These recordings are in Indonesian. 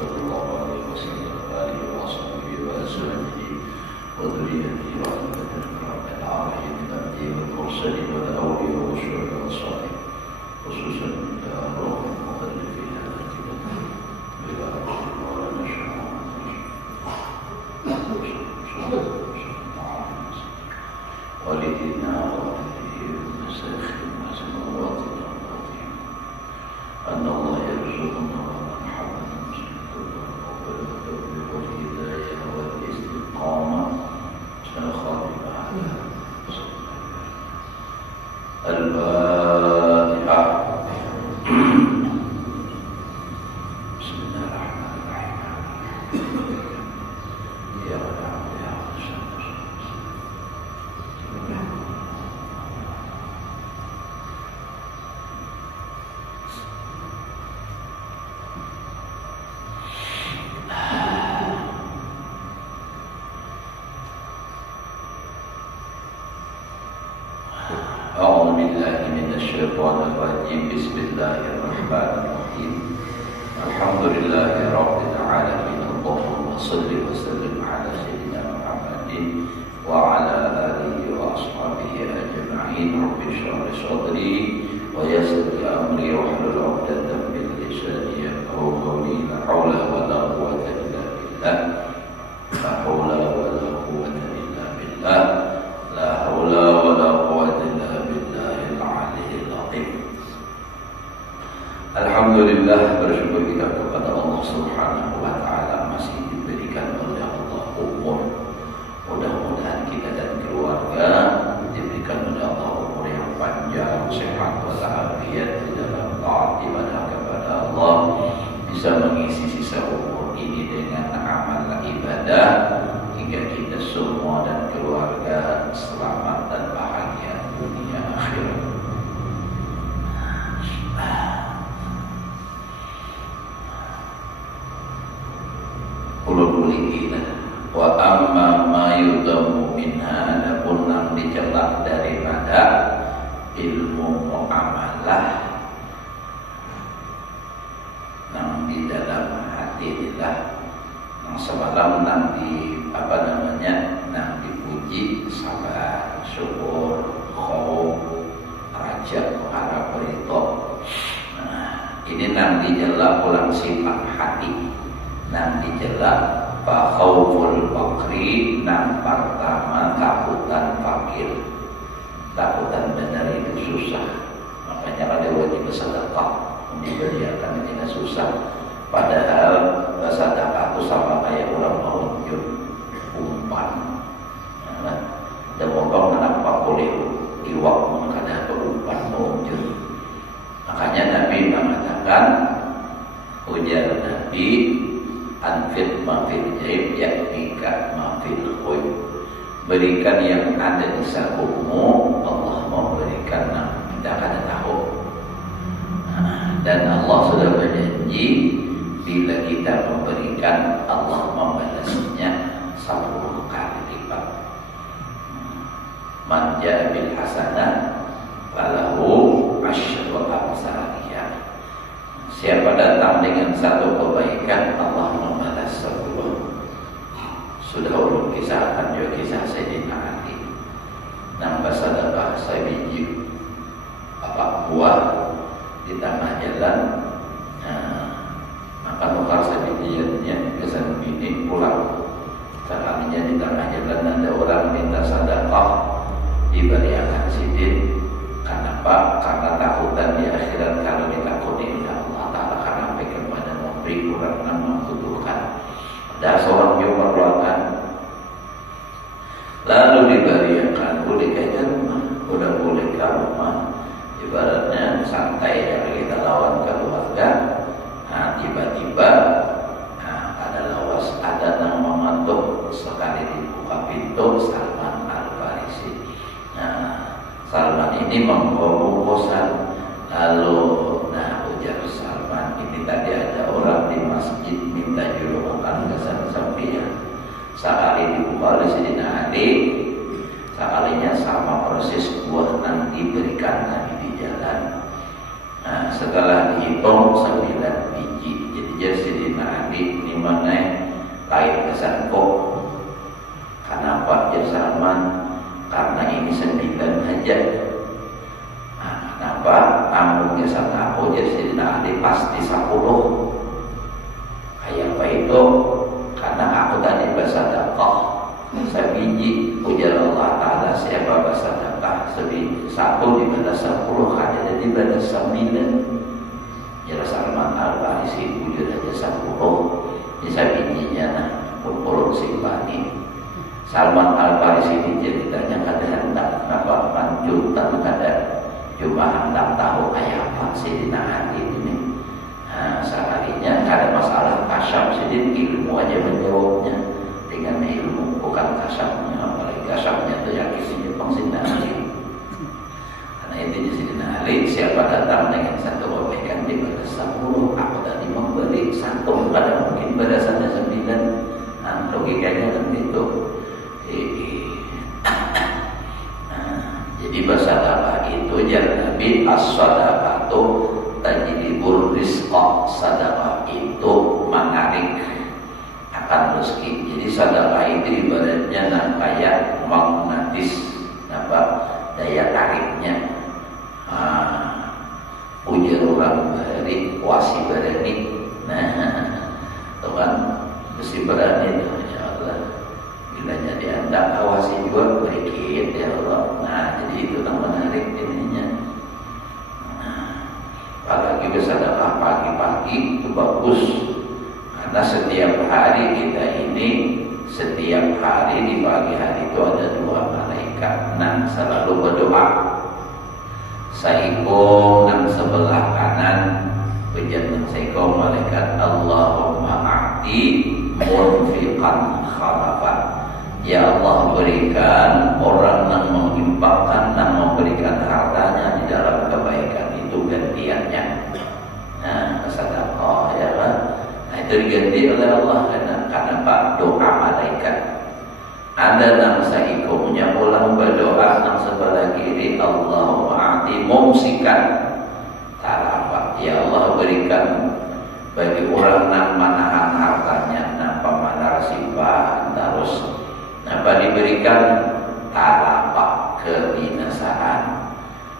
صلى الله عليه وسلم وآله وصحبه وأزواجه وذريته وأمته رب العالمين الأنبياء والمرسلين والأولياء والشهداء والصالحين خصوصا روح المؤلفين الكتاب بلا أقل ولا نشاء والدينا ووالديه ومساخهم وسماوات الأرضين أن الله يرزقنا ومن حمل مسلمنا والهداية والاستقامة سنخاتم على الفاتحة. بسم الله الرحمن الرحيم. يا رب يا أعوذ بالله من الشيطان الرجيم. بسم الله الرحمن الرحيم. الحمد لله رب العالمين. اللهم صل وسلم على سيدنا محمد وعلى آله وأصحابه أجمعين. رب اشرح لي صدري ويسر لي أمري واحلل عقدة من لساني يفقهوا قولي. لا حول ولا قوة إلا بالله. لا حول ولا قوة إلا بالله. لا حول ولا قوة إلا بالله العلي العظيم. Alhamdulillah, bersyukur kita kepada Allah Subhanahu wa Ta'ala masih diberikan oleh Allah umur. Mudah-mudahan kita dan keluarga diberikan oleh Allah umur yang panjang, sehat walafiat di dalam taat ibadah kepada Allah, bisa mengisi sisa umur ini dengan amal ibadah hingga kita semua dan keluarga selamat dan bahagia dunia akhirat. Wa amma ma yudamu minha, adapun yang dicelak daripada ilmu muamalah yang di dalam hati inilah yang semalam yang dipuji sabar, syukur, khauf, raja, harap, ridho. Ini yang dijelak ulang sifat hati, yang dijelak fa khauful fakri, yang pertama takutan fakir. Takutan benar itu susah, makanya ada wajib bersedekah, diberikan tidak susah. Padahal sedekah itu sama kayak orang mau umpan. Dan ngomong kenapa boleh iwak mengkada umpan mau. Makanya Nabi mengatakan, ujar Nabi, anfit ma fil jaib ya'tika ma fil khuyb. Berikan yang ada di sabukmu, Allah memberikan yang tidak ada tahu. Dan Allah sudah berjanji, bila kita memberikan, Allah membalasnya 10 kali lipat. Man ja'a bil hasanah falahu asyru amsalihha. Siapa datang dengan satu kebaikan, Allah membalas 10. Sudah ulun kisahkan juga kisah Sayyidina Ali. Nambah sedekah sebiji buah di tengah jalan. Maka nukar sebijiannya kesan bini pulang. Sekalinya di tengah jalan ada orang minta sedekah, diberikan sidin. Kenapa? Karena takutan di akhirat kalau ditakuti oleh Allah Ta'ala, karena mereka pada memberi kurang dan membutuhkan. Ada seorang yang berdoakan, lalu diberikan, boleh ke rumah, udah boleh ke rumah. Ibaratnya santai ya, kita lawan keluarga. Nah, tiba-tiba ada lawas, ada yang mengetuk, sekali dibuka pintu, Salman Al-Farisi. Salman ini membawa kosan. Lalu ujar Salman, ini tadi ada orang di masjid minta juru makan kesan sampingnya. Sekali dibuka oleh Sayyidina Ali, sekalinya sama persis buah yang diberikan Nabi di jalan. Setelah dihitung 9 biji. Jadi Sayyidina Ali barisan kok. Kenapa ya Salman? Karena ini 9 hajat. Nah, kenapa? Kamu kisah aku jadi Sayyidina Ali pasti 10. Kayak apa itu? Karena aku tadi bersedekah sebiji, ujar Allah Ta'ala, siapa bersedekah sebiji 1 dibalas 10, hanya dibalas 9. Ya Salman Al-Farisi ujar aja 10, bisa bijinya nah puluh simpani. Salman Al-Farisi ini ceritanya kada hendak kenapa lanjutan kada cuma hendak tahu kayak apa Sayyidina Ali ini. Nah, seharinya ada masalah kasyaf, sedikit ilmu aja menjawabnya dengan ilmu, bukan kasyafnya. Apalagi kasyafnya itu yang isinya Sayyidina Ali. Karena itu Sayyidina Ali, siapa datang dengan 1 kebaikan dibalas 10. Aku tadi memberi 1, pada mungkin balasannya 9. Nah, logikanya kan itu. Jadi bersedekah itu jar Nabi, as-sadaqatu tajlibur rizqa. Sedekah itu menarik akan rezeki. Jadi sedekah itu ibaratnya kayak magnetis, daya tariknya. Ujar orang berani, wasi berani. Nah, itu kan mesti berani tuh, ya Allah. Bila jadi anda awasi juga berikit ya Allah. Nah, jadi itu yang menarik ininya. Apalagi bersedekah pagi-pagi itu bagus, karena setiap hari kita ini, setiap hari di pagi hari itu ada 2 malaikat yang selalu berdoa. Saikom yang sebelah kanan, pejabat saikom malaikat Allahumma a'ti munfiqan khalafan. Ya Allah, berikan orang yang menginfakkan dan memberikan hartanya di dalam kebaikan itu gantiannya. Nah, sedekah ya kan. Nah, itu diganti oleh Allah karena Pak doa malaikat. Ada yang saikomnya ulang berdoa yang sebelah kiri, Allahumma a'ti mumsikan talafat. Ya Allah, berikan bagi orang yang menahan hartanya, yang pemadar simpan terus diberikan talapak kebinasaan.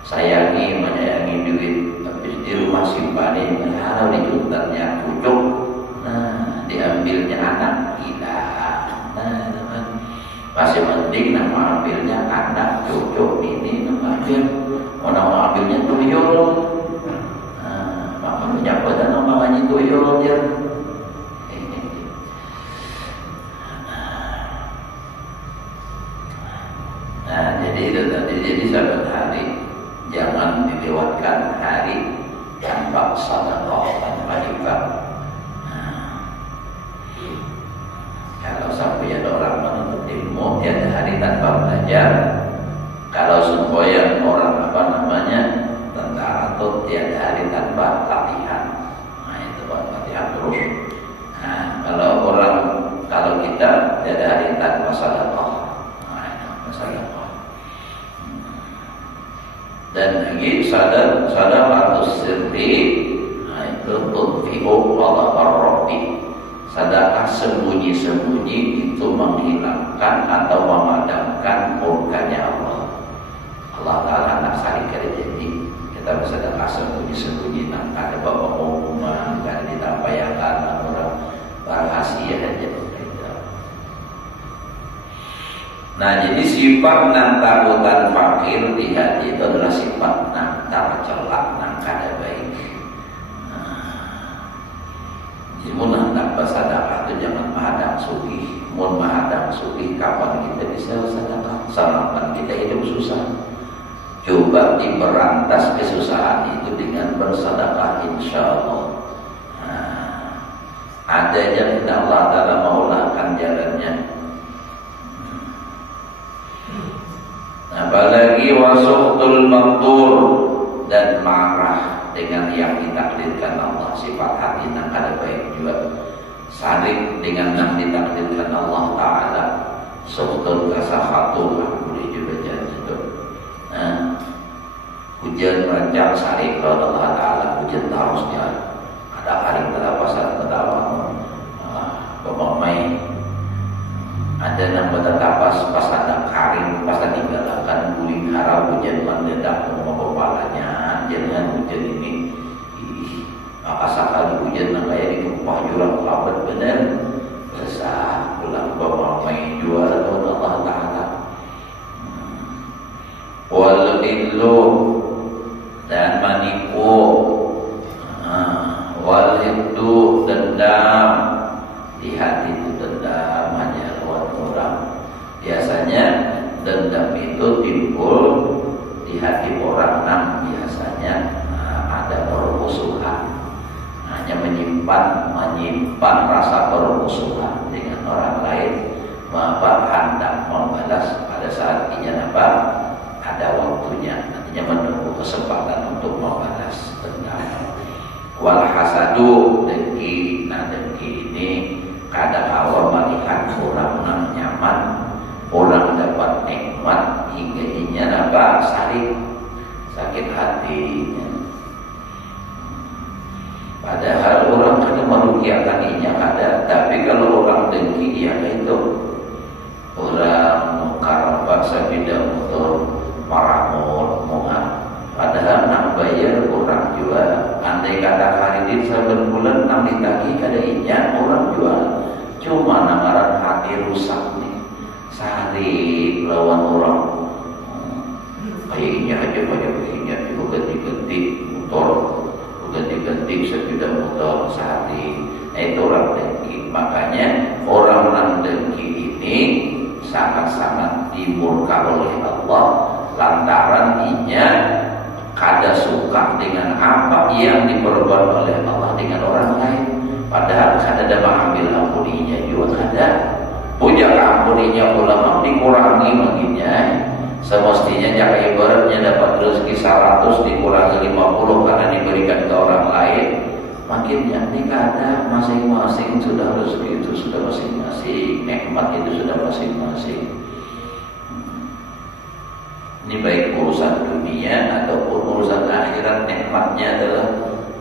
Sayangi menyayangi duit, habis di rumah simpanin, kalau dijutarnya pucuk, nah diambilnya anak gila. Nah, masih penting nama ambilnya anak cucu ini nama ambil, nama ambilnya tuyul. Nah, makanya pada namanya tuyul dia. Nah, jadi itu tadi. Jadi sahabat hari jangan dilewatkan hari tanpa sedekah, tanpa infak. Nah, kalau sampai ada orang menuntut ilmu, tiada hari tanpa belajar. Kalau semboyan orang tentara itu tiada hari tanpa latihan. Nah, itu latihan terus. Nah, kalau kita tiada hari tanpa sedekah. Nah, itu sedekah. Dan lagi sadaqatus sirri, nah itu tudfi'u ghadabar rabbi. Sedekah sembunyi-sembunyi itu menghilangkan atau memadamkan murkanya Allah. Allah Ta'ala nak sari kerjanya. Kita bersedekah sembunyi-sembunyi, nak ada pengumuman, kan ditampaykan orang rahasia aja. Nah, jadi sifat nang takutan fakir di hati itu adalah sifat nang tercelak, nang kada baik. Jadi mun hendak bersedekah itu jangan menghadap sugih. Mun menghadap sugih, kapan kita bisa bersedekah? Sanapan kita hidup susah. Coba diberantas kesusahan itu dengan bersedekah, insyaallah. Nah, ada yang Allah Ta'ala maulakan jalannya. Apalagi wasuhtul maktur, dan marah dengan yang ditakdirkan Allah. Sifat hati yang kada baik juga. Sarik dengan yang ditakdirkan Allah Ta'ala. Suhtul kasahatul, boleh juga jadi itu. Nah, hujan rancang sarik kalau Allah Ta'ala hujan terusnya. Ada hari terdapat saat terdapat pemamai. ada nama tapas pas ada karing pas ada tinggalkan guling harap hujan mendadak mau kepalanya jangan hujan ini maka sekali hujan kayak di kepah jurang kelabat bener besar pulang bawa main jual atau Allah Ta'ala wal illu dan manipu wal itu dendam di hati itu dendam hanya lawan orang biasanya dendam itu timbul di hati orang biasanya ada permusuhan hanya menyimpan rasa permusuhan dengan orang lain hendak membalas pada saat ini ada waktunya nantinya menunggu kesempatan untuk membalas dendam wal hasadu dengki ini kadang awal melihat orang nyaman orang dapat nikmat hingga sakit hatinya padahal orang kadang merugiakan ada tapi kalau orang dengki dia itu orang karena bangsa bidang motor maramun muhat padahal nak bayar orang jual andai kata kredit saben bulan nak ditagih kada inya orang jual cuma namaran hati rusak nih sehari lawan orang kayaknya aja banyak kayaknya juga ganti-ganti motor ganti-ganti sejuta motor sehari itu orang dengki makanya orang yang dengki ini sangat-sangat dimurka oleh Allah lantaran inya kada suka dengan apa yang diperbuat oleh Allah dengan orang lain padahal kada ada mengambil ampuninya juga kada punya ampuninya ulama dikurangi makinnya semestinya jika ibaratnya dapat rezeki 100 dikurangi 50 karena diberikan ke orang lain makinnya ini kada masing-masing sudah rezeki itu sudah masing-masing nikmat itu sudah masing-masing ini baik urusan dunia ataupun urusan akhirat nikmatnya adalah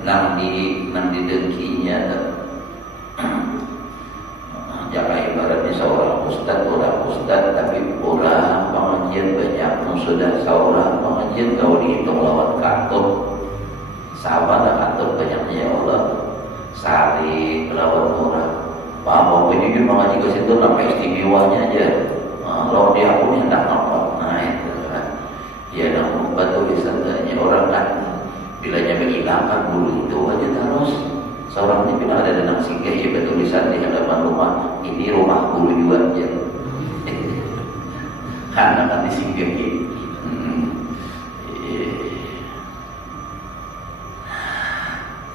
nang didengkinya jika ibaratnya seorang ustad tapi orang pengajian banyak sudah seorang pengajian kau dihitung lawan kantor sama dan kantor banyaknya ya Allah sari lawan orang bahwa penyusun mengaji ke situ sampai istimewanya aja kalau dia pun hendak apa itu kan dia nak membuat tulisan orang kan bilanya menghilangkan bulu itu aja terus seorang ini bila ada danang singgah ya bertulisan di hadapan rumah ini rumah bulu juga aja karena kan disinggah gitu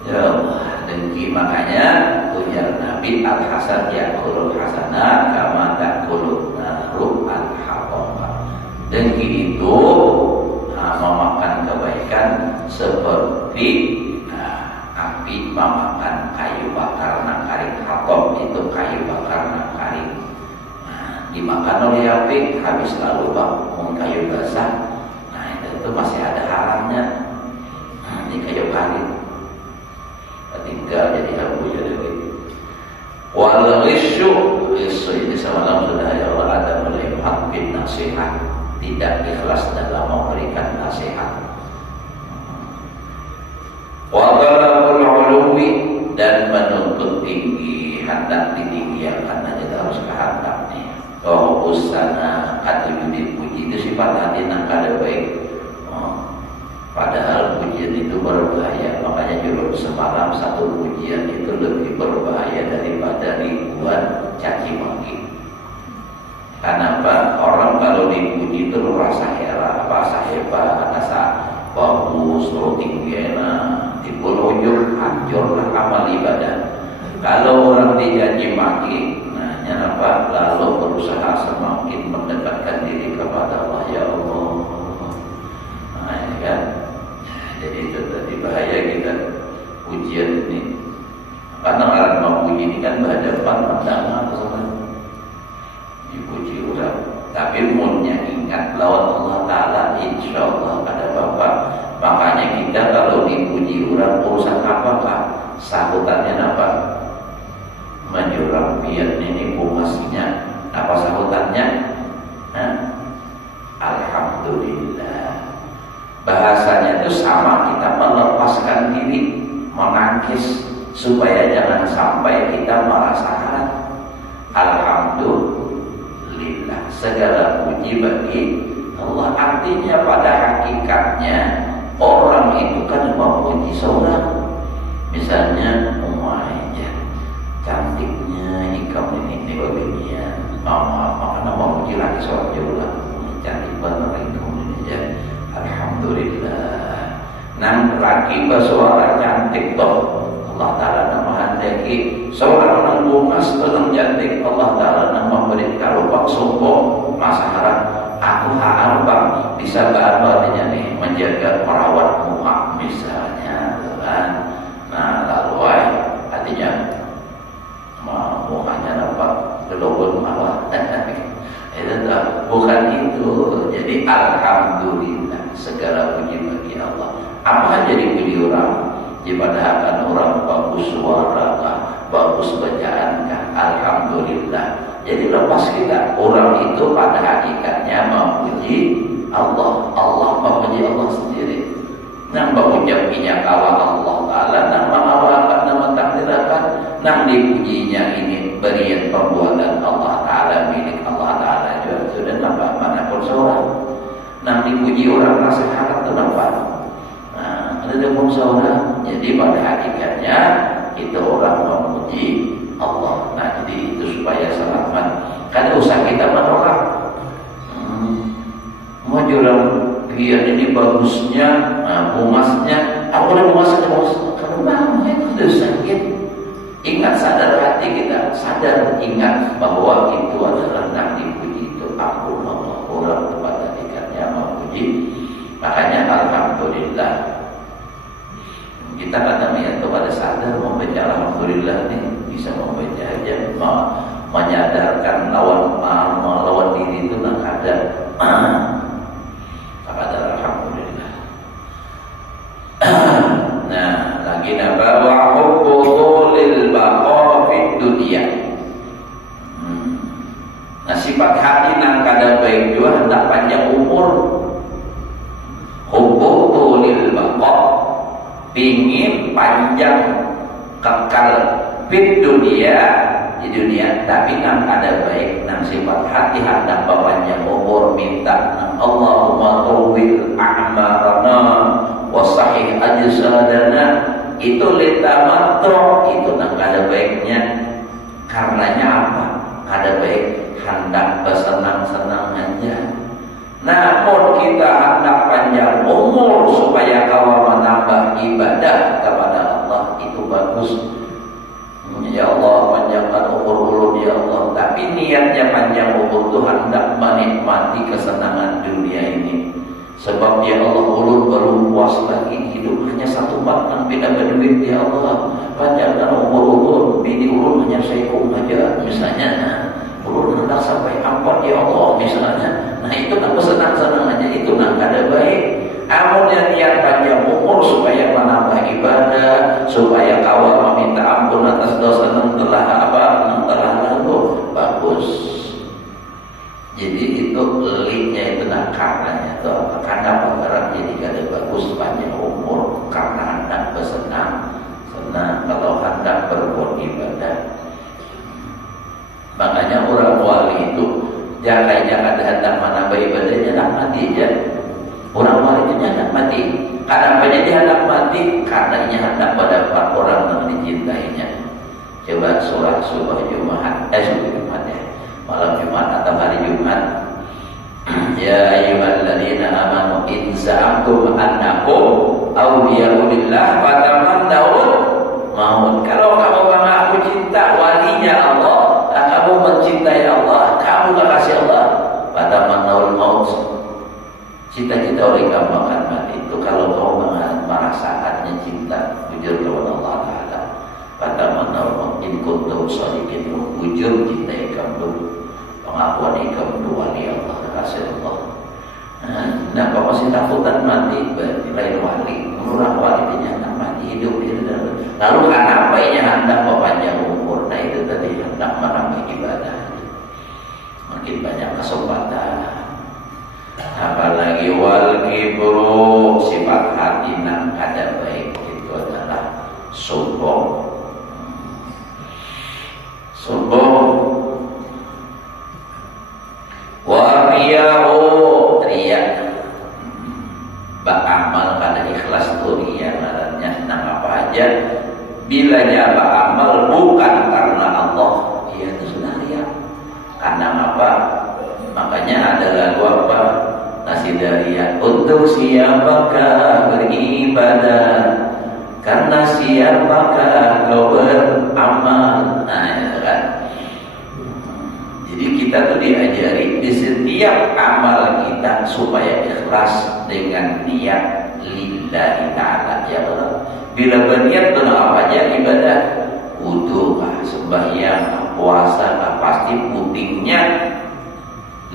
ya Allah dengki makanya ujar Nabi al-hasan ya'kulul hasanat kama ta'kulun naru al-haqqah dengki itu memakan kebaikan seperti api memakan kayu bakar nakaring haqqah itu kayu bakar nakaring dimakan oleh api habis lalu kayu basah itu masih ada haramnya di kayu karing tinggal jadi abu jadi walau isu ini semalam sudah ya Allah ada melihat bin nasihat tidak ikhlas dalam memberikan nasihat wabalul ulumi dan menuntut tinggi hendak ditinggikan aja harus kehendaknya usana atau puji itu sifat hati nak ada baik padahal pujian itu berbahaya makanya jurus semalam satu pujian itu lebih berbahaya daripada ribuan caci maki karena apa? Orang kalau dipuji itu rasa heran rasa hebat rasa bagus tinggi enak timbul ujur hancurlah amal ibadah kalau orang dicaci maki apa? Lalu berusaha semakin mendekatkan diri kepada Allah ya Allah ini kan jadi itu tadi bahaya kita ujian ini karena orang memuji ini kan berhadapan pandangan dipuji orang tapi munnya ingat lawan Allah Ta'ala insya Allah ada bapak makanya kita kalau dipuji orang urusan apakah sahutannya apa menjuram biar ini pumasnya Apa sahutannya? Alhamdulillah. Bahasanya itu sama, kita melepaskan diri, menangkis supaya jangan sampai kita merasakan. Alhamdulillah, segala puji bagi Allah. Artinya pada hakikatnya orang itu kan memuji seorang. Misalnya Umayyah, cantiknya ikam ini begini, maka memuji lagi seorang juga, cantik banget ikam ini ya. Alhamdulillah. Nang laki bersuara cantik toh Allah Ta'ala nama handaki seorang nang bungas tenang cantik Allah Ta'ala nama beri kalubang sumpah masyarakat aku harap bisa berabadnya nih menjaga merawat muka misalnya kan. Nah lalu artinya mukanya dapat gelobon malah itu bukan itu. Jadi alhamdulillah, segala puji bagi Allah. Apa jadi puji orang? Dipadahakan orang bagus suara kah, bagus bacaan kah, alhamdulillah. Jadi lepas kita, orang itu pada hakikatnya memuji Allah. Allah memuji Allah sendiri. Nang mengucapnya kawan Allah Ta'ala, nang mengawakan, nang mentakdirkan, nang dipujinya ini berian perbuatan Allah Ta'ala, milik Allah Ta'ala juga sudah nampak manapun seorang. Nang dipuji orang rasa harap itu nampak. Nah, ada pun seorang. Jadi pada hakikatnya itu orang memuji Allah. Nah, jadi itu supaya selamat. Kada usah kita menolak. Mau jualan biar ini bagusnya, bungasnya. Aku udah bungasnya bos. Kalau mau itu sudah sakit. Ingat, sadar hati kita, sadar ingat bahwa itu adalah nak dipuji itu ampun Allah. Orang pada hakikatnya memuji. Makanya alhamdulillah. Kita kadang ya kepada sadar membaca alhamdulillah nih bisa membaca aja, menyadarkan lawan diri itu nak ada. Alhamdulillah. Nah, lagi napa wa hubbul baqa fid dunya. Nah, sifat hati nang kada baik juga hendak panjang umur. Hubbul baqa, pingin panjang kekal fid dunya, di dunia, tapi nang kada baik nang sifat hati hendak panjang umur, minta Allahumma tawwil a'marana wa sahih ajsadana, itu litamatro, itu nang kada baiknya. Karenanya apa? Kada baik hendak bersenang-senang aja. Namun kita hendak panjang umur supaya kawal menambah ibadah kepada Allah, itu bagus. Ya Allah, panjangkan umur ulun ya Allah. Tapi niatnya panjang umur itu hendak menikmati kesenangan dunia ini. Sebab ya Allah, ulun belum puas lagi hidup hanya satu batang bina berduit ya Allah. Panjangkan umur ulun, bini ulun hanya seekor aja misalnya. Ulun hendak sampai empat ya Allah misalnya. Nah itu nak senang-senang aja, itu nak kada baik. Amunnya niat panjang umur supaya menambah ibadah, supaya kawal meminta ampun atas dosa yang telah lalu, bagus. Jadi itu linknya itu nak karenanya itu apa? Karena barang jadi kada bagus panjang umur karena hendak bersenang senang kalau hendak berbuat ibadah. Makanya orang wali itu jangan hendak menambah ibadahnya, hendak mati aja. Orang wali itu hendak mati. Kenapa dia hendak mati? Karena dia hendak mendapat orang yang dicintainya. Coba sholat subuh Jumat, malam Jumat atau hari Jumat. Ya ayyuhalladzina amanu in za'amtum annakum awliya'u lillah fatamannawul maut. Kalau kamu mengaku cinta walinya Allah, kamu mencintai Allah, kamu kasih Allah, fatamannawul maut. Cita-cita oleh kamu akan mati. Itu kalau kamu merasakannya cinta jujur kepada Allah Ta'ala. Fatamannawul in kuntum shadiqin, jujur cintai kamu, pengakuan kamu wali Allah, kasih Allah. Nah, kalau masih takutan mati berarti lain wali. Orang wali itu hendak mati hidup itu. Lalu kenapa ia hendak mempanjang umur? Nah itu tadi hendak menambah ibadah. Yaitu sifat hati nang kada baik itu adalah sombong. Wariyau riya, beramal kada ikhlas tu riya ngarannya. Nang apa aja bilanya beramal bukan karena Allah, ia itu sudah riya. Karena apa? Makanya ada lagu apa? Nasidaria, untuk siapakah beribadah, karena siapakah kau beramal. Nah itu kan. Jadi kita tuh diajari di setiap amal kita supaya ikhlas dengan niat lillahi ta'ala, ya Allah. Bila berniat tentang apa aja ibadah, wudu kah, sembahyang, puasa kah, pasti putingnya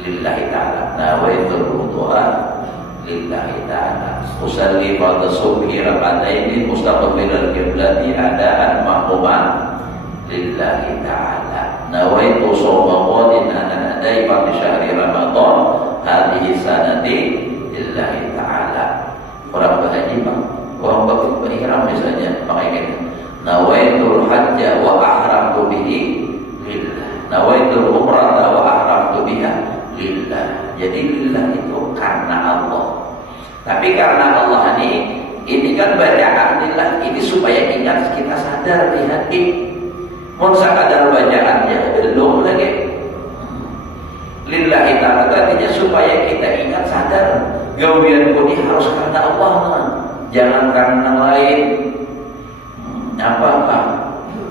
lillahi ta'ala. Nawaitul wudu'a lillahi ta'ala. Usalli fardhu subhi raka'ataini mustaqbilal qiblati adaan maqbulan lillahi ta'ala. Nawaitu shawma ghadin ana adai fi syahri Ramadan hadhihi sanati lillahi ta'ala. Orang berhaji Bang, orang berihram misalnya pakai nawaitul hajja wa ahramtu bihi lillah. Nawaitul umrata wa ahramtu biha lillah. Jadi lillah itu karena Allah. Tapi karena Allah ini kan bacaan lillah ini supaya ingat, kita sadar di hati. Mun sakadar bacaannya belum lagi. Lillahi ta'ala artinya supaya kita ingat, sadar gawian kuni harus karena Allah, jangan karena lain. Apa-apa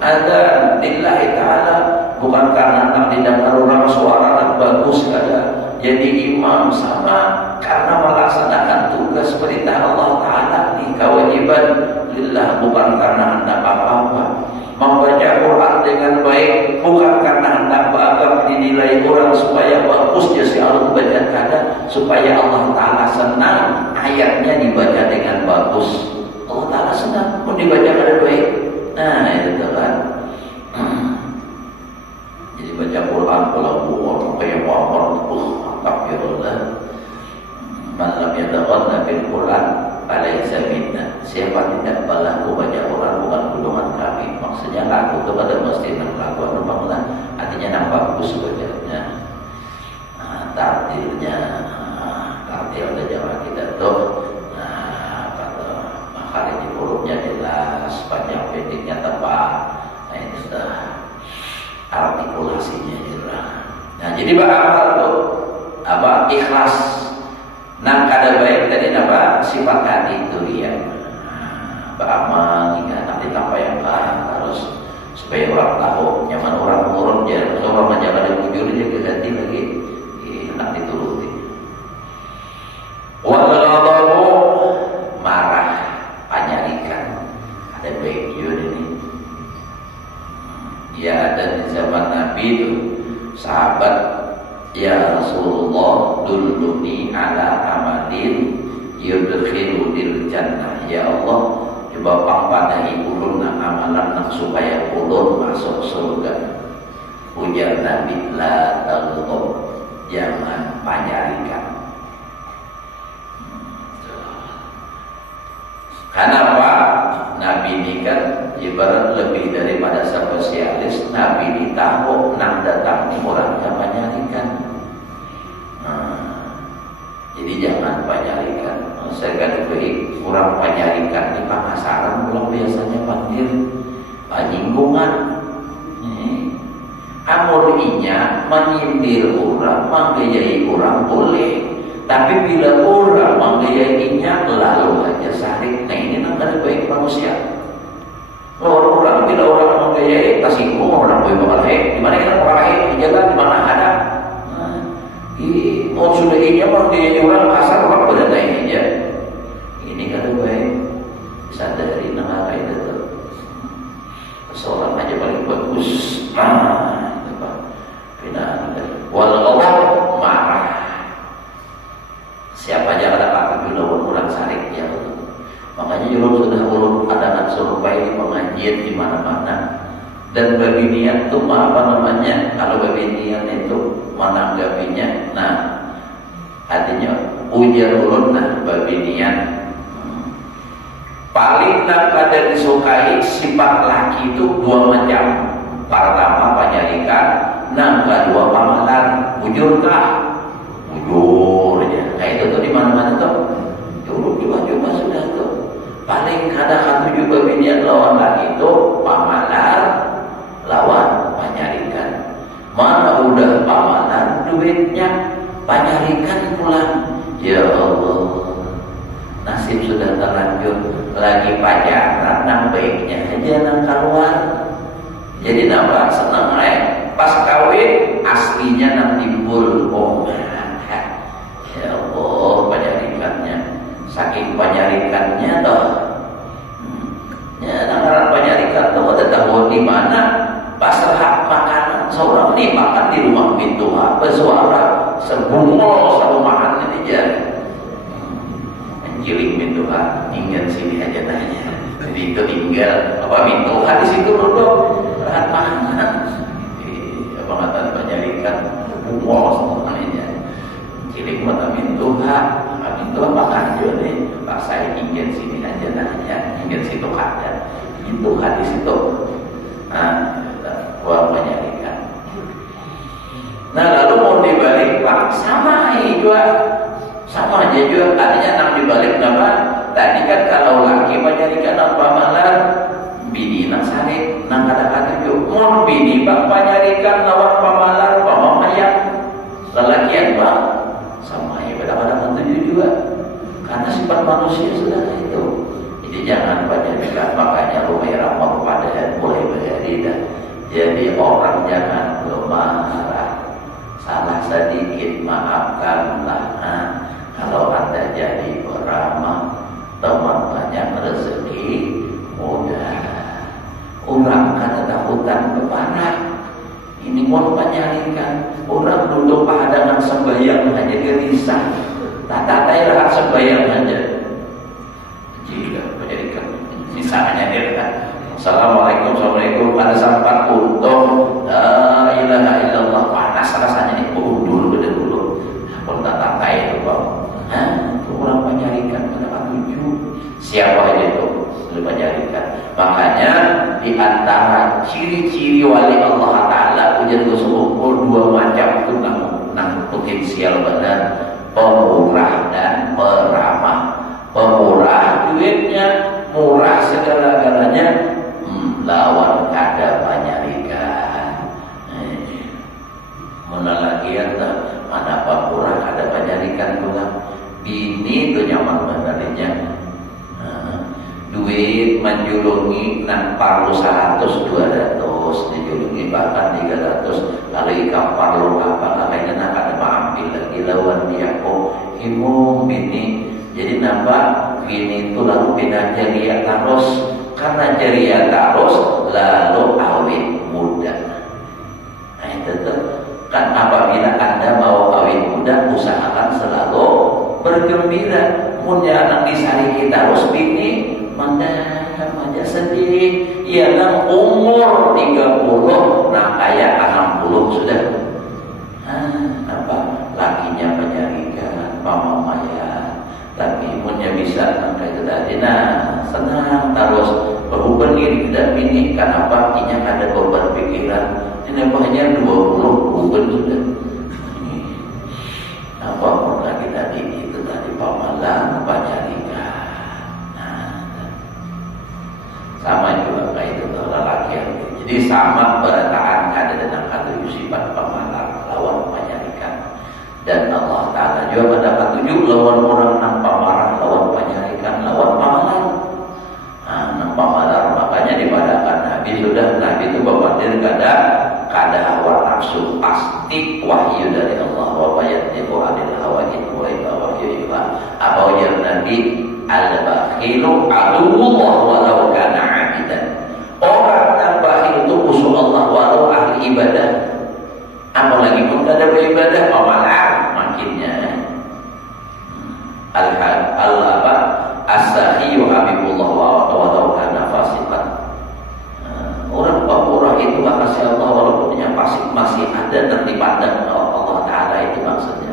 ada lillahi ta'ala bukan karena nak didengar orang suara nak bagus kada jadi imam, sama karena melaksanakan tugas perintah Allah Ta'ala di kewajiban lillah, bukan karena hendak apa-apa. Membaca Quran dengan baik bukan karena hendak bangga dinilai orang supaya bagus jadi Allah baca kada, supaya Allah Ta'ala senang ayatnya dibaca dengan bagus. Allah Ta'ala senang pun dibaca kada baik. Nah itu kan. Jadi baca Quran kalau orang kayak Muhammad, takbirullah. Man lam yataghanna bil Quran falaysa minna. Siapa tidak berlaku baca Quran bukan golongan kami. Maksudnya lagu itu pada mesti nang lagu apa, artinya nang bagus bacanya. Tartilnya, tartil Jawa kita tuh. Kali ini hurufnya jelas, panjang pendeknya tepat. Nah itu dah artikulasinya jelas. Nah jadi beramal tuh apa? Ikhlas. Nang kada baik tadi apa? Sifat hati itu ya. Beramal hingga nanti tanpa yang harus supaya orang tahu nyaman orang urut ya. Orang menjaga di bujur dia ganti lagi. Nanti turuti. Walau marah, panyarikan. Ada baik ini. Ya ada di zaman Nabi itu sahabat, ya Rasulullah dulluni ala amalin yudkhilunil jannah. Ya Allah, coba pangpadahi ulun nang amalan nang supaya ulun masuk surga. Ujar Nabi, la taghdab, jangan panyarikan. Kenapa? Nabi ini kan ibarat lebih daripada spesialis. Nabi ini tahu nang datang orang yang panyarikan. Jadi jangan panyarikan. Saya kan baik orang panyarikan di pemasaran pulang biasanya panggil nyinggungan. Amurinya menyindir orang, menggayai orang boleh. Tapi bila orang menggayainya lalu aja sarik. Nah ini namanya baik manusia. Orang bila orang menggayai tersinggung, orang boleh bakal di mana kita bakal di jalan di mana ada. Mau sudah ini apa menggayai orang pasar orang berada ini aja. Ini kata baik sadari nama itu tuh. Seorang aja paling bagus. Walau marah. Siapa aja ada pakai bila orang sarik ya. Makanya juga sudah urut adangan serupa ini pengajian di mana-mana. Dan bagi niat itu apa namanya? Kalau bagi niat itu menanggapinya, nah artinya ujar ulun nah babinian paling nak kada disukai sifat laki itu dua macam. Pertama penyalikan, nah kedua pamalan. Ujur kah? Ujur aja. Nah itu tuh di mana-mana tuh. Juruk juga sudah tuh. Paling kadang juga babinian lawan laki itu pamalan lawan penyalikan. Mana udah pamalan duitnya penyalikan pulang. Ya Allah, nasib sudah terlanjur lagi pacaran, nang baiknya aja nang keluar. Jadi nambah seneng pas kawin aslinya nang timbul. Oh ya Allah, penyalikannya saking penyalikannya toh. Ya nang penyalikan toh ada tahu di mana pas hak makanan seorang nih makan di rumah pintu bersuara sebungol serumahan ini aja. Giling mintuha, tinggal sini aja nanya. Jadi itu tinggal apa mintuha di situ duduk, rahat makanan. Apa kata penyalikan bungol semuanya. Giling mata mintuha makan juga nih. Pak saya tinggal sini aja nanya, tinggal situ ada. Mintuha di situ. Nah, buat penyalikan. Nah lalu mau dibalik Pak sama juga. Sama aja juga artinya nang dibalik nama tadi kan kalau laki penyalikan apa malar bini nang sarik nang kata-kata juga mau bini bang penyalikan lawan pamalar pamamayang lelakian bang sama ya pada tentunya juga karena sifat manusia sudah itu. Jadi jangan penyalikan, makanya Rumairah pada mulai berhari dah. Jadi orang jangan marah, salah sedikit maafkanlah. Kalau Anda jadi beramah, teman banyak rezeki mudah. Orang kada takutan keparah. Ini mau penyalikan. Orang duduk padangan sembahyang hanya gelisah. Tata daerah sembahyang aja. Jika penyalikan. Misalnya dia kan. Assalamualaikum. Pada sempat untung. La ilaha illallah. Panas rasanya nih. Dulu. Kalau tata itu bang. Orang penyalikan kenapa tujuh? Siapa itu? Penyalikan. Makanya di antara ciri-ciri wali Allah Taala ujar Rasulullah dua macam itu nang potensial benar, pemurah dan peramah. Pemurah duitnya, murah segala-galanya, lawan kada penyalikan. Mana lagi mana pemurah kada penyalikan pulang. Bini itu nyaman benarnya. Duit menjulungi nang parlo 100 200 dijulungi bahkan 300 kalau ikan parlo apa kayaknya nak ada ambil lagi lawan dia kok himung bini. Jadi nampak bini itu lalu pindah ceria terus karena ceria terus lalu awet muda. Nah itu tuh kan apabila Anda mau awet muda usahakan selalu bergembira. Punya anak disari kita harus bini mana sedih. Ya nang umur 30 nah kayak 60 sudah. Apa lakinya penyalikan pamamaya tapi punya bisa nang kayak tadi. Nah senang terus berubah diri tidak bini kenapa kinya ada beban pikiran ini hanya 20 bukan sudah. Apa pun lagi tadi itu tadi pamalan penyalikan. Sama juga kayak itu lelaki. Jadi sama berataan ada dalam kata sifat pamalan lawan penyalikan. Dan Allah Taala juga pada petunjuk lawan orang nampak marah lawan penyalikan lawan pamalan. Nang pamalan makanya dipadakan Nabi sudah Nabi itu berpikir kada hawa nafsu pasti wahyu dari Allah wa yatiqu anil hawa in wa wahyu ilah. Apa ujar Nabi al-bakhilu aduwwullah walau kana abidan. Orang yang bakhil itu musuh Allah walau ahli ibadah. Apalagi pun kada beribadah pamalan makinnya. As-sahiyu habibullah walau kana fasiqan. Orang pemurah itu kasih Allah walaupun yang masih ada dan dipandang Allah Ta'ala itu maksudnya.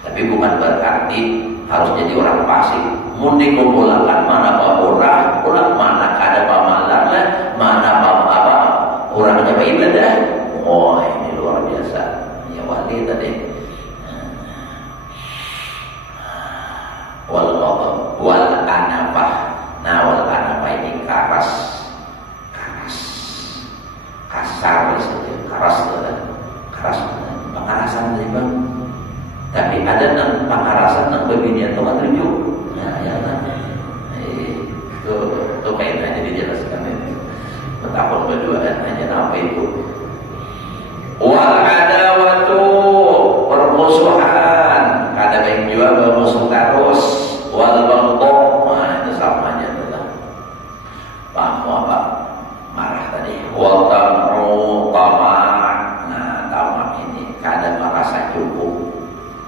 Tapi bukan bukan berarti harus jadi orang fasik. Mun dikumpulkan mana orang mana kada pamalan lah, mana apa orang apa ibadah. Oh ini luar biasa. Ya wali tadi. Wal anafah. Nah wal anafah ini karas kasar saja, karas pengarasan tadi bang. Tapi ada nang pengarasan nang begini atau tujuh. Nah ya kan. Itu kaitannya dijelaskan ini. Betapa berduaan aja apa itu. Wal adawatu permusuhan, kada baik juga bermusuh terus. Wal bangkok, nah itu sama aja tuh. Paham apa? Marah tadi. Wal tamak, nah tamak ini kada merasa cukup,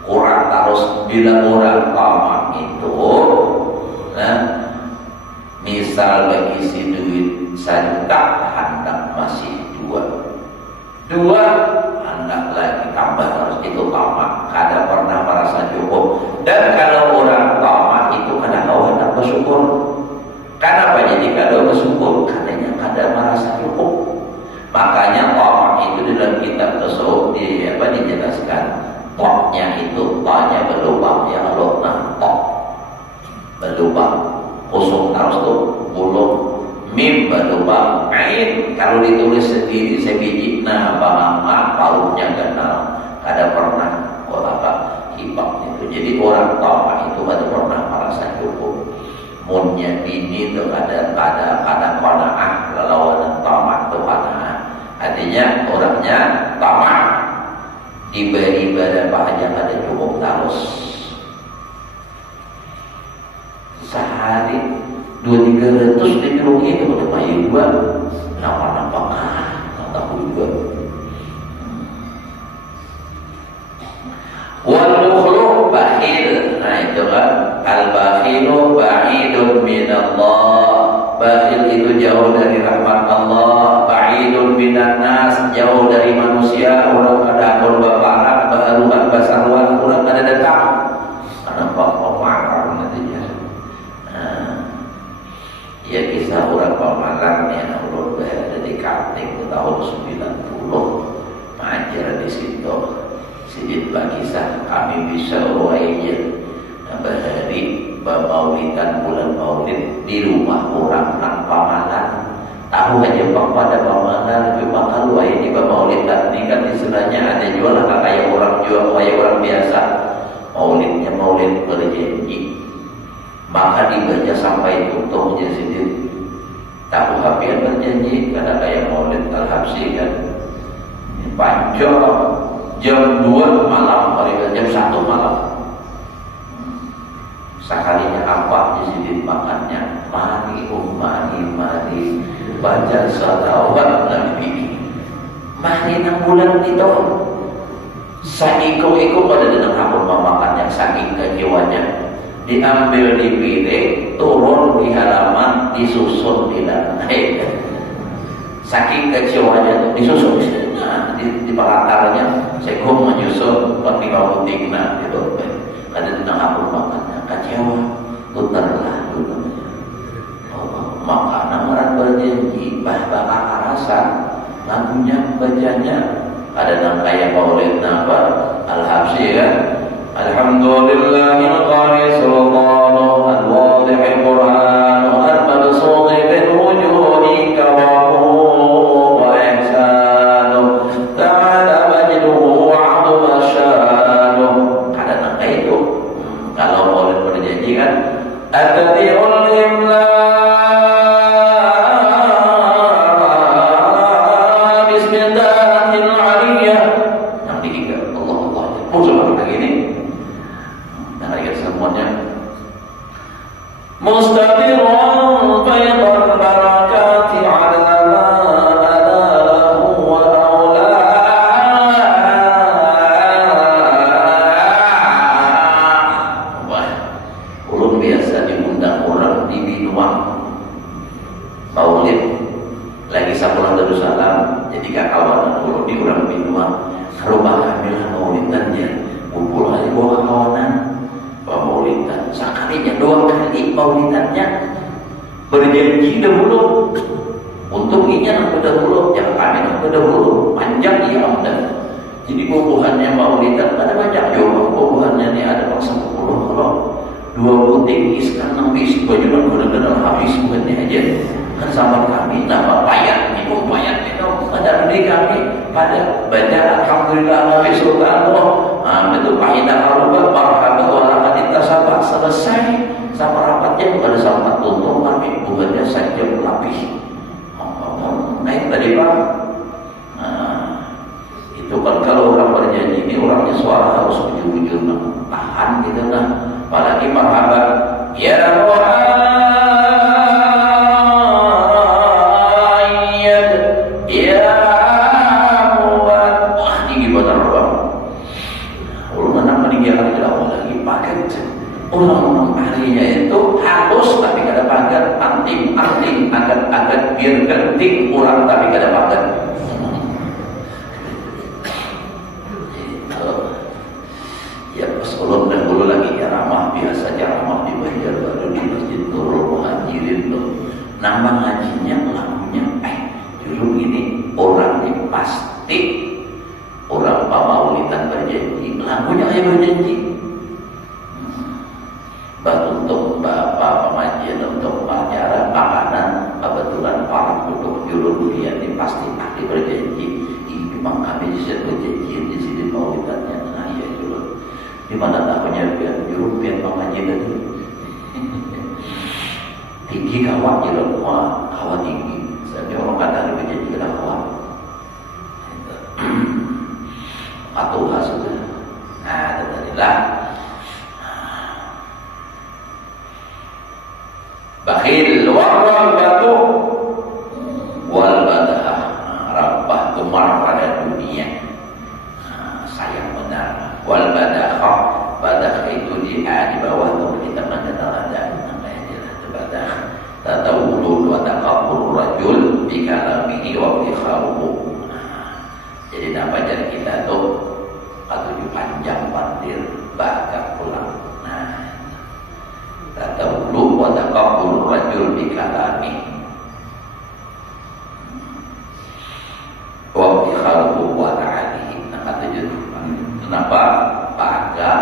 kurang terus. Bila orang tamak itu, nah misal bagi si duit 1 juta, hendak masih 2 hendak lagi tambah harus itu tamak, kada pernah merasa cukup. Dan kalau orang tamak itu kada kawan hendak bersyukur. Kenapa jadi kada bersyukur? Katanya kada merasa cukup. Makanya tamak itu dalam kitab tasawuf dijelaskan. Toknya itu tanya berlubang, yang lokna tok berlubang, kosong terus tuh bulung. Mim berlubang, ain kalau ditulis sendiri sebiji, nah bama paruhnya kenal, kada pernah hibak itu. Jadi orang tamak itu kada pernah merasa cukup. Munnya ini tuh kada qanaah, lawan tamak tuh qanaah. Artinya orangnya tamak diberi ibadah bahagia kada cukup terus. Sehari 200-300 dikerungi itu udah mayu juga. Nampak tak tahu juga. Wal mukhluq bakhil. Nah itu kan al-bakhilu ba'idun minallah. Bakhil itu jauh dari rahmat Allah, ba'idun minan nas, jauh dari manusia. Orang kada berbaparan, baharuan, basaruan, orang kada datang. Nampak pemahaman nantinya. Ya kisah orang pemalang yang ulun berada di Kalteng tahun 90 mengajar di situ. Sidit kisah kami bisa ruainya bahari maulidan bulan maulid di rumah orang nang pamalan. Tahu aja bang pada pamalan cuma kalau ini maulidan ini kan istilahnya ada jual kayak orang jual kayak orang biasa. Maulidnya maulid berjanji. Maka dibaca sampai tutupnya sidit. Tahu hafian berjanji karena kayak maulid al-habsi kan. Panjang jam 2 malam, jam 1 malam. Sekalinya apa sidit makannya? Mari baca salawat Nabi. Mari 6 bulan itu. Saiko-iko pada dengan hapun memakannya saking kejiwanya. Diambil di piring, turun di halaman, disusun di lantai. Saking kecewanya disusun di pelantarnya, sekom menyusun seperti babutingna gitu. Ada tentang apa makannya kecewa, luterlah. Makanan orang berjanji, bakal rasa lagunya bacanya ada yang kayak maulid nafar al-habsi kan. Alhamdulillahil qari sultanu al-wadihil qur'anu al-mabsudi bil wujudi kawahu wa ihsanu ta'ala majduhu wa'adu masyanu. Ada nangka itu. Kalau maulid berjanji kan atadi'ul imla bismillahil aliyah. Yang diingat Allah seperti ini. Semuanya mustabirun faydan barakati ala ma adalahu wa aula. Ulun biasa diundang orang di Binuang maulid lagi sabulan Darussalam. Jadi kawan ulun di orang Binuang rumah kami lah maulidannya kumpul aja bawa kawanan. sekalinya 2 kali maulidannya berjanji dahulu untuk ingat dahulu, yang kami dahulu panjang ya udah. Jadi bubuhannya maulidan ada banyak juga bubuhannya nih, ada 10 kalau 2 buting iskan 6 bis bajuan benar-benar habis bukannya aja kan sama kami nama payat minum pada diri kami pada baca alhamdulillah wa bisultanallah. Itu payah kalau marhaba wala kadita sabah selesai sama rapatnya kepada sama tuntung kami bukannya saja melapis. Naik tadi Pak. Itu kan kalau orang berjanji ini orangnya suara harus bujur-bujur tahan gitu nah. Apalagi marhaba ya Muhammad ya Muhammad, wah tinggi benar Bang. Ulun anak meninggalkan tidak lagi pakai orang ahlinya itu halus tapi kada pagar anting agar biar genting orang tapi kada pagar. Ya pas ulun dahulu lagi ceramah biasa ceramah di Banjarbaru di Masjid Nurul Muhajirin tuh. Nama ngajinya lagunya dulu ini orang ini pasti orang pamaulidan berjanji lagunya kayak berjanji. Untuk bapak pengajian untuk acara makanan kebetulan para penduduk juru dunia ini pasti ahli berjanji. Ini memang kami bisa berjanji di sini maulidannya. Nah ya juru di mana tahunya biar juru biar pengajian tadi tinggi kawat juru kawat tinggi. Saya orang kata berjanji kita kawat atau sudah. Nah tadilah bakhil warwal batu wal badah rabbah tumar pada dunia sayang benar wal badah itu di bawah tuh kita mengenal ada namanya jelas badah tatawulu wa taqabbur rajul bi kalamihi wa bi khaluhu. Jadi nama jadi kita tuh ketujuh panjang pandir bakal pulang. Tatawulu wa taqabbul rajul bi kalami wa bi khalqu wa ta'alihi. Nah kata judul kenapa bangga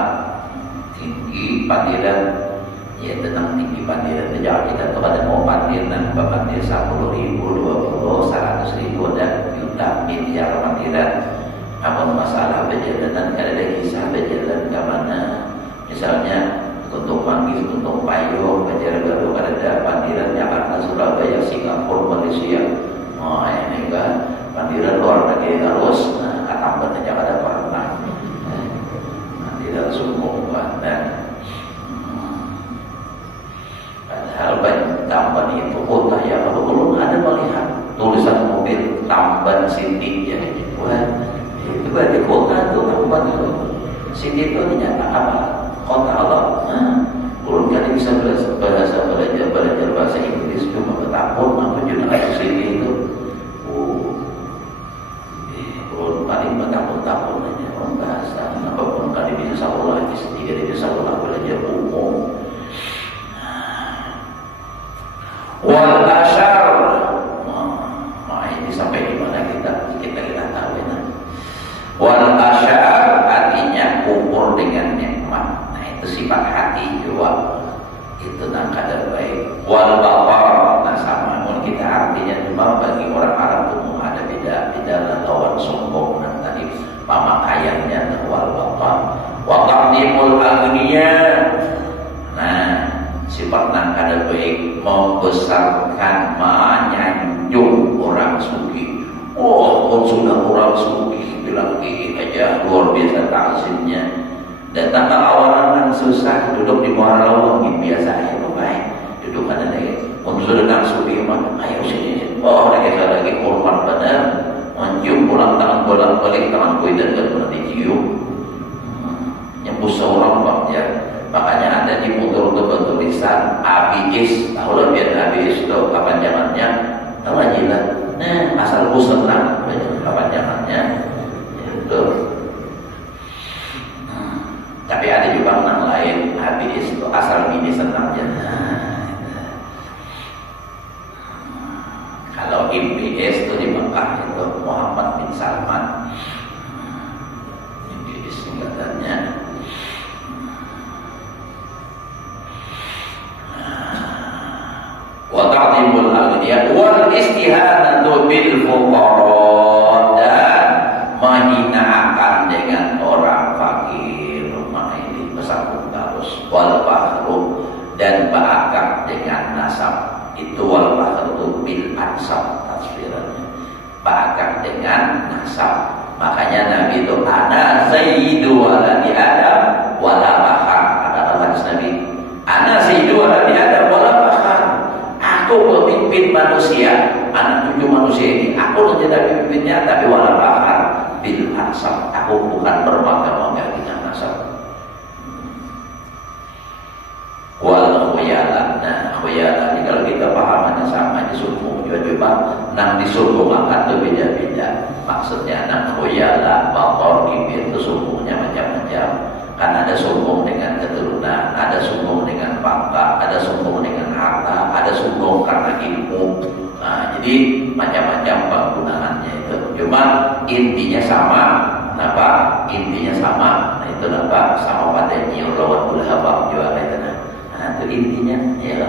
tinggi pandiran ya tentang tinggi pandiran sejauh kita tuh ada mau pandiran pandir 10.000 20 100.000 dan juta miliar pandiran. Namun masalah perjalanan kada ada kisah berjalan ke mana misalnya untuk manggis, untuk payung, Banjarbaru ada pandiran Jakarta, Surabaya, Singapura, Malaysia. Oh ini kan pandiran luar negeri terus, katamban aja kada pernah. Pandiran sumung dan padahal tamban itu kota ya kalau belum ada melihat tulisan mobil Tamban City ya wah itu berarti kota itu tamban itu City itu ternyata apa? Kota Allah. Belum kali bisa belajar bahasa Inggris cuma bertahun apa juga kasus ini itu. Belum kali bertahun-tahun aja orang bahasa. Kenapa belum kali bisa satu lagi sedikit bisa satu belajar umum. Wal asyar. Ini sampai di mana kita tahu ya. Wal asyar artinya ukur dengan nikmat. Itu sifat hati juga itu nak kadar baik wal batar. Nah sama pun kita artinya cuma bagi orang Arab umum ada beda lawan sombong dan tadi pemakaiannya wal batar wa taqdimul agniya. Nah sifat nak kadar baik membesarkan menyanjung orang sugih. Oh sudah orang sugih bilang aja luar biasa takzimnya. Datang ke awalan susah duduk di muara lawang biasa aja baik duduk ada lagi unsur dan subi mana ayo sini lagi hormat benar mencium pulang tangan bolak-balik tangan koi dan gak pernah dicium nyembus seorang bang ya. Makanya ada di motor itu tulisan ABS. Tahu lah biar ABS itu kapan zamannya tahu aja lah. Nah asal bosan lah kapan zamannya itu. Tapi ada juga makna lain, habis itu asal mini senang aja. Kalau MBS itu di Mekah itu Muhammad bin Salman. MBS singkatannya. Wa ta'dhimul aghniya wal istihanatu bil fuqara, dan menghinakan dengan orang fakir. Ini pesantren terus wal fakhru, dan berakar dengan nasab. Itu wal fakhru bil ansab tasfirannya, berakar dengan nasab. Makanya Nabi itu ana sayyidu waladi Adam wala fakhar. Ada hadis Nabi, ana sayyidu waladi Adam wala fakhar. Aku pemimpin manusia, anak cucu manusia ini aku menjadi pemimpinnya, tapi wala fakhar bil ansab. Aku bukan berbangga-bangga dengan nasab. Wal khuyala. Nah, khuyala ini kalau kita pahamannya sama di suku juga nang di suku makan itu beda-beda. Maksudnya nang khuyala, motor, bibir itu sukunya macam-macam. Kan ada sumbung dengan keturunan, ada sumbung dengan pangkat, ada sumbung dengan harta, ada sumbung karena ilmu. Nah, jadi macam-macam penggunaannya itu. Cuma intinya sama. Kenapa? Intinya sama. Nah, itu kenapa? Sama pada lawan ulama juga itu. Nah, itu intinya ya.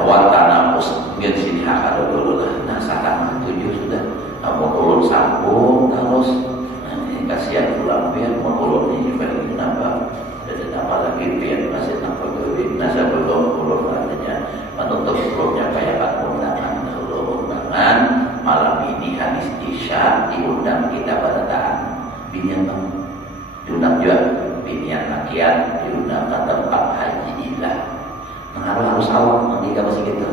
Awal tanapus mungkin sini hak dulu lah. Nah, saat 7 sudah. Mau ulun sambung terus. Ini kasihan pulang biar mau ulun ini balik kenapa? Dan apa lagi biar masih nampak duit. Nasa belum ulun katanya menutup grupnya kayak undangan dulu undangan. Malam ini habis isya diundang kita pada tahan binian bang, diundang juga binian lakian, diundang ke tempat haji ilah. Nah, harus awak nanti kalau masih gitu.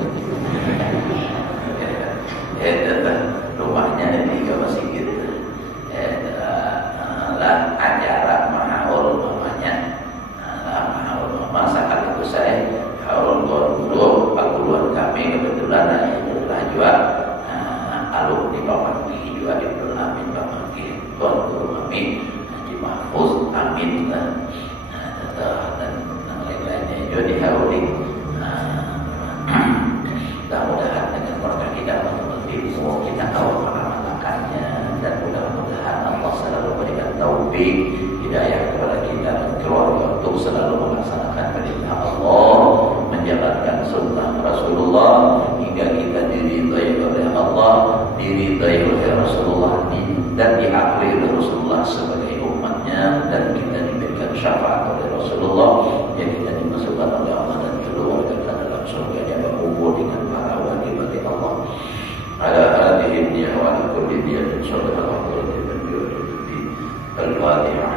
Rumahnya nanti kalau masih gitu. Lah acara mahaul namanya. Mahaul masakan itu saya haul dulu paguluan kami kebetulan itulah juga. Alumni Bapak Ki juga di Amin Bapak Ki, Tuan Guru kami Haji Mahfuz Amin dan lain-lainnya juga dihauli. Mudah-mudahan dengan berkah kita menuntut ilmu kita tahu mengamalkannya, dan mudah-mudahan Allah selalu berikan taufik hidayah kepada kita dan keluarga untuk selalu melaksanakan perintah Allah, menjalankan sunnah Rasulullah hingga kita diridhai oleh Allah, diridhai oleh Rasulullah, dan diakui oleh Rasulullah sebagai umatnya, dan kita diberikan syafaat oleh Rasulullah, yang kita dimasukkan oleh Allah dan keluarga kita dalam surga yang berkumpul dengan para wali-wali Allah. Ala hadhihi niyya wa ala kulli niyyatin sallallahu alaihi wa sallam. Al-Fatihah.